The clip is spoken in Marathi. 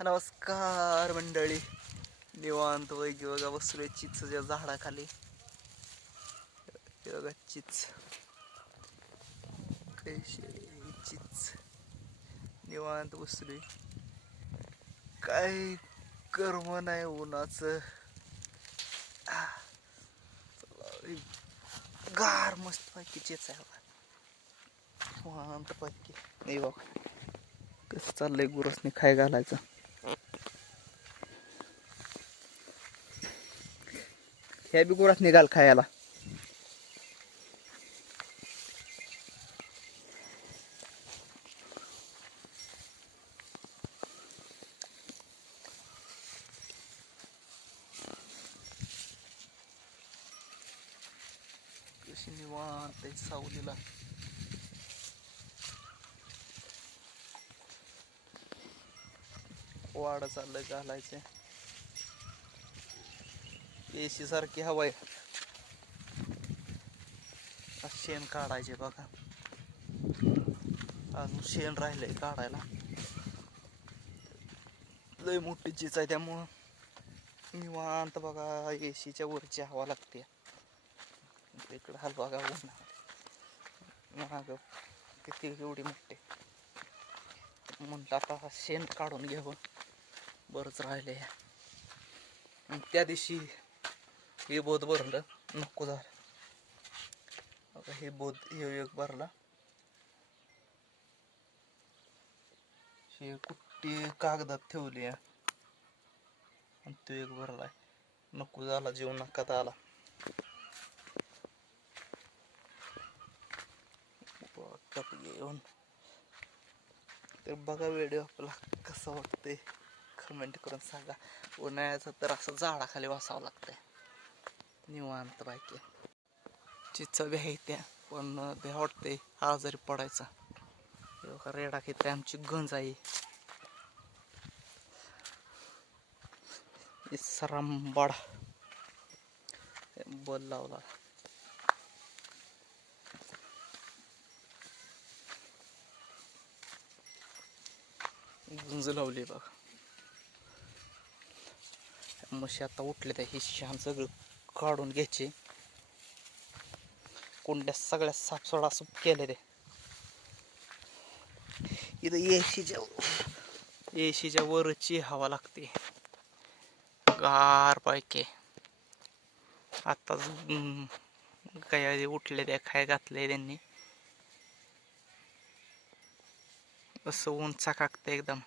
नमस्कार मंडळी. निवांत वैगी बघा बसलोय चिचच्या झाडाखाली. हे बघा चिच कैसे चिच निवांत बसलोय. काय कर्म नाही उन्हाचं. गार मस्त पैकी चिच आहे निवांत पैकी. नाही बाबा कसं चाललंय गुरसने खाय घालायचं? ह्या बी गुरास निघाल खायला. कशी निवांत सावलीला. वाडा चाललंय घालायचं. एसी सारखी हवा आहे. आता शेण काढायचे बघा. अजून शेण राहिलंय काढायला. लय मोठी चीच आहे त्यामुळं निवांत बघा एसीच्या वरची हवा लागते. इकडं हलवा बघा ऊन माग किती एवढी मोठी. म्हणलं आता शेण काढून घ्यावं बरंच राहिले आणि त्या दिवशी हे बोध भरलं. नको झालं. आता हे बोध हे एक भरला. हे कुट्टी कागदात ठेवली आहे? आणि तो एक भरलाय नको झाला जीव नकात आला कप घेऊन तर बघा व्हिडिओ आपला कसा वाटते कमेंट करून सांगा. उन्हाळ्याचा तर असं झाडाखाली वासावं लागतंय. निवांत बायकी चिचा बी आहे त्या पण ते वाटते आजारी पडायचा. हे रेडा घेते आमची गंज आहे सरांबाडा. बल लावला. गुंज लावली बघा. मशी आता उठले त्या हे शान सगळं. काढून घ्यायचे. कुंड्या सगळ्या सापसोडा सूप केले ते इथं एसीच्या एसीच्या वरची हवा लागते. गार पायके आताच काय काही उठले त्या खाय घातले त्यांनी. असं ऊन चाकाकतं एकदम.